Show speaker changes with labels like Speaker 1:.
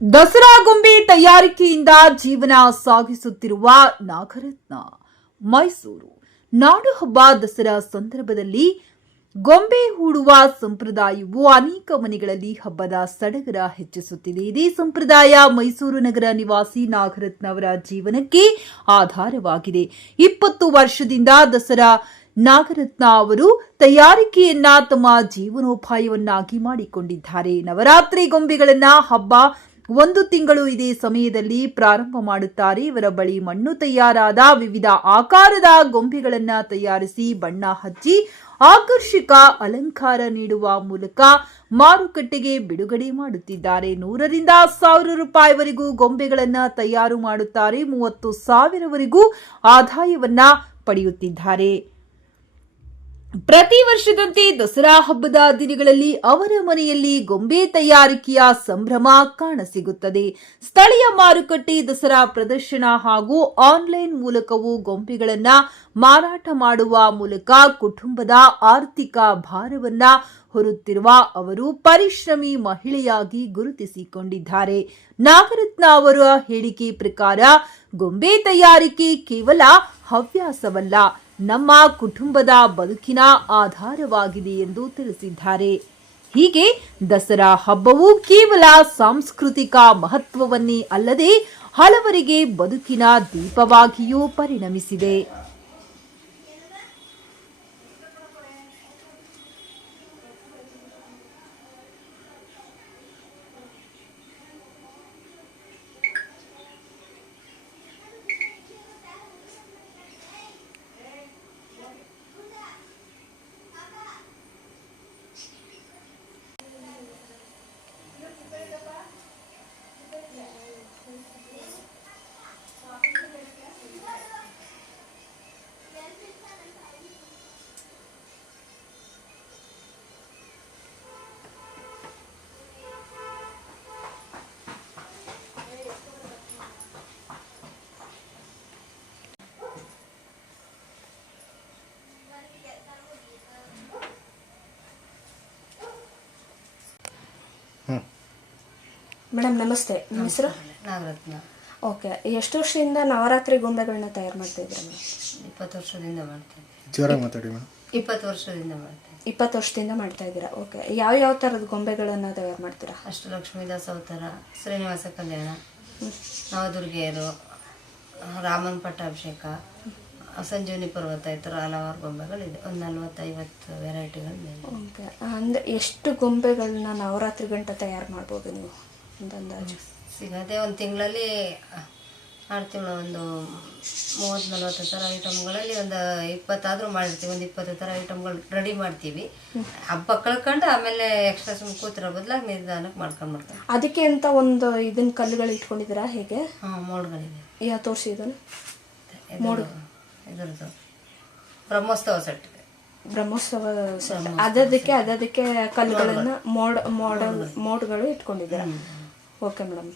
Speaker 1: ದಸರಾ ಗೊಂಬೆ ತಯಾರಿಕೆಯಿಂದ ಜೀವನ ಸಾಗಿಸುತ್ತಿರುವ ನಾಗರತ್ನ, ಮೈಸೂರು. ನಾಡು ಹಬ್ಬ ದಸರಾ ಸಂದರ್ಭದಲ್ಲಿ ಗೊಂಬೆ ಹೂಡುವ ಸಂಪ್ರದಾಯವು ಅನೇಕ ಮನೆಗಳಲ್ಲಿ ಹಬ್ಬದ ಸಡಗರ ಹೆಚ್ಚಿಸುತ್ತಿದೆ. ಇದೇ ಸಂಪ್ರದಾಯ ಮೈಸೂರು ನಗರ ನಿವಾಸಿ ನಾಗರತ್ನ ಅವರ ಜೀವನಕ್ಕೆ ಆಧಾರವಾಗಿದೆ. ಇಪ್ಪತ್ತು ವರ್ಷದಿಂದ ದಸರಾ ನಾಗರತ್ನ ಅವರು ತಯಾರಿಕೆಯನ್ನ ತಮ್ಮ ಜೀವನೋಪಾಯವನ್ನಾಗಿ ಮಾಡಿಕೊಂಡಿದ್ದಾರೆ. ನವರಾತ್ರಿ ಗೊಂಬೆಗಳನ್ನ ಹಬ್ಬ ಒಂದು ತಿಂಗಳು ಇದೇ ಸಮಯದಲ್ಲಿ ಪ್ರಾರಂಭ ಮಾಡುತ್ತಾರೆ. ಇವರ ಬಳಿ ಮಣ್ಣು ತಯಾರಾದ ವಿವಿಧ ಆಕಾರದ ಗೊಂಬೆಗಳನ್ನು ತಯಾರಿಸಿ ಬಣ್ಣ ಹಚ್ಚಿ ಆಕರ್ಷಕ ಅಲಂಕಾರ ನೀಡುವ ಮೂಲಕ ಮಾರುಕಟ್ಟೆಗೆ ಬಿಡುಗಡೆ ಮಾಡುತ್ತಿದ್ದಾರೆ. ನೂರರಿಂದ ಸಾವಿರ ರೂಪಾಯಿವರೆಗೂ ಗೊಂಬೆಗಳನ್ನು ತಯಾರು ಮಾಡುತ್ತಾರೆ. ಮೂವತ್ತು ಸಾವಿರವರೆಗೂ ಆದಾಯವನ್ನ ಪಡೆಯುತ್ತಿದ್ದಾರೆ. ಪ್ರತಿ ವರ್ಷದಂತೆ ದಸರಾ ಹಬ್ಬದ ದಿನಗಳಲ್ಲಿ ಅವರ ಮನೆಯಲ್ಲಿ ಗೊಂಬೆ ತಯಾರಿಕೆಯ ಸಂಭ್ರಮ ಕಾಣಸಿಗುತ್ತದೆ. ಸ್ಥಳೀಯ ಮಾರುಕಟ್ಟೆ ದಸರಾ ಪ್ರದರ್ಶನ ಹಾಗೂ ಆನ್ಲೈನ್ ಮೂಲಕವೂ ಗೊಂಬೆಗಳನ್ನ ಮಾರಾಟ ಮಾಡುವ ಮೂಲಕ ಕುಟುಂಬದ ಆರ್ಥಿಕ ಭಾರವನ್ನ ಹೊರುತ್ತಿರುವ ಅವರು ಪರಿಶ್ರಮಿ ಮಹಿಳೆಯಾಗಿ ಗುರುತಿಸಿಕೊಂಡಿದ್ದಾರೆ. ನಾಗರತ್ನ ಅವರ ಹೇಳಿಕೆ ಪ್ರಕಾರ ಗೊಂಬೆ ತಯಾರಿಕೆ ಕೇವಲ ಹವ್ಯಾಸವಲ್ಲ ನಮ್ಮ ಕುಟುಂಬದ ಬದುಕಿನ ಆಧಾರವಾಗಿದೆ ಎಂದು ತಿಳಿಸಿದ್ದಾರೆ. ಹೀಗೆ ದಸರಾ ಹಬ್ಬವು ಕೇವಲ ಸಾಂಸ್ಕೃತಿಕ ಮಹತ್ವವನ್ನೇ ಅಲ್ಲದೆ ಹಲವರಿಗೆ ಬದುಕಿನ ದೀಪವಾಗಿಯೂ ಪರಿಣಮಿಸಿದೆ.
Speaker 2: ಮೇಡಮ್ ನಮಸ್ತೆ. ನಿಮ್ಮ ಹೆಸರು?
Speaker 3: ನಾಗರತ್ನ.
Speaker 2: ಓಕೆ. ಎಷ್ಟು ವರ್ಷದಿಂದ ನವರಾತ್ರಿ ಗೊಂಬೆಗಳನ್ನ ತಯಾರು ಮಾಡ್ತಾ ಇದ್ದೀರಾ ಮೇಡಮ್?
Speaker 3: ಇಪ್ಪತ್ತು ವರ್ಷದಿಂದ ಮಾಡ್ತೀನಿ
Speaker 4: ಜೋರಾಗಿ ಮಾತಾಡಿ ಮೇಡಮ್.
Speaker 3: ಇಪ್ಪತ್ತು ವರ್ಷದಿಂದ ಮಾಡ್ತೀನಿ
Speaker 2: ಇಪ್ಪತ್ತು ವರ್ಷದಿಂದ ಮಾಡ್ತಾ ಇದ್ದೀರಾ? ಓಕೆ. ಯಾವ ಯಾವ ತರದ ಗೊಂಬೆಗಳನ್ನ ತಯಾರು ಮಾಡ್ತೀರಾ?
Speaker 3: ಅಷ್ಟಲಕ್ಷ್ಮಿ ದಾಸವತಾರ ಶ್ರೀನಿವಾಸ ಕಲ್ಯಾಣ ನವದುರ್ಗೆಯರು ರಾಮನ ಪಟ್ಟಾಭಿಷೇಕ ಸಂಜೀವನಿ ಪರ್ವತ ಈ ಥರ ಹಲವಾರು ಗೊಂಬೆಗಳಿದೆ. ಒಂದು ನಲ್ವತ್ತೈವತ್ತು ವೆರೈಟಿಗಳು
Speaker 2: ಓಕೆ. ಅಂದರೆ ಎಷ್ಟು ಗೊಂಬೆಗಳನ್ನ ನವರಾತ್ರಿ ಗಂಟೆ ತಯಾರು ಮಾಡ್ಬೋದು ನೀವು? ಒಂದು ಅಂದಾಜು
Speaker 3: ಸಿಗದೆ ಒಂದು ತಿಂಗಳಲ್ಲಿ ಆರು ತಿಂಗಳು ಒಂದು ಮೂವತ್ತು ನಲ್ವತ್ತು ಥರ ಐಟಮ್ಗಳಲ್ಲಿ ಒಂದು ಇಪ್ಪತ್ತಾದರೂ ಮಾಡಿರ್ತೀವಿ. ಒಂದು ಇಪ್ಪತ್ತು ಥರ ಐಟಮ್ಗಳು ರೆಡಿ ಮಾಡ್ತೀವಿ. ಹಬ್ಬ ಕಳ್ಕೊಂಡು ಆಮೇಲೆ ಎಕ್ಸ್ಟ್ರಾ ಸುಮ್ಮನೆ ಕೂತಿರೋ ಬದಲಾಗಿ ನಿಧಾನಕ್ಕೆ ಮಾಡ್ಕೊಂಡು ಮಾಡ್ತೀವಿ
Speaker 2: ಅದಕ್ಕೆ ಅಂತ ಒಂದು ಇದನ್ನ ಕಲ್ಲುಗಳು ಇಟ್ಕೊಂಡಿದ್ದೀರಾ ಹೇಗೆ?
Speaker 3: ಹಾಂ ಮೋಡ್ಗಳಿದೆ.
Speaker 2: ಯಾವ ತೋರಿಸಿ ಇದನ್ನು.
Speaker 3: ಇದು ಇದ್ರದ್ದು. ಬ್ರಹ್ಮೋತ್ಸವ ಸೆಟ್.
Speaker 2: ಬ್ರಹ್ಮೋತ್ಸವ ಅದಕ್ಕೆ ಅದಕ್ಕೆ ಕಲ್ಲುಗಳನ್ನ ಮೋಡ್ ಮೋಡಲ್ ಮೋಡ್ಗಳು. ಇಟ್ಕೊಂಡಿದ್ದಾರೆ? Okay madam.